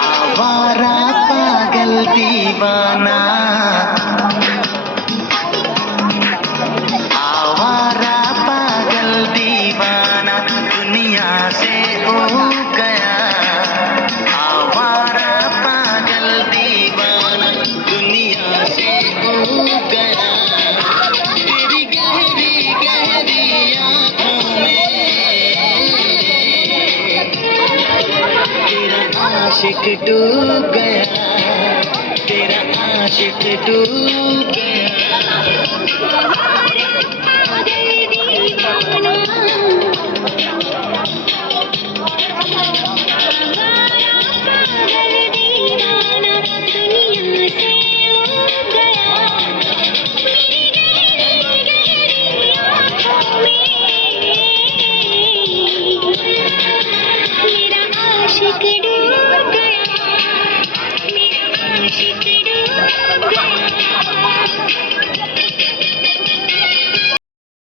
आवारा पागल दीवाना, आवारा पागल दीवाना दुनिया से हो गया। आवारा पागल दीवाना दुनिया से हो गया। तेरी गहरी गहरी आँखों में तेरा आशिक डूब गया, तेरा आशिक डूब गया।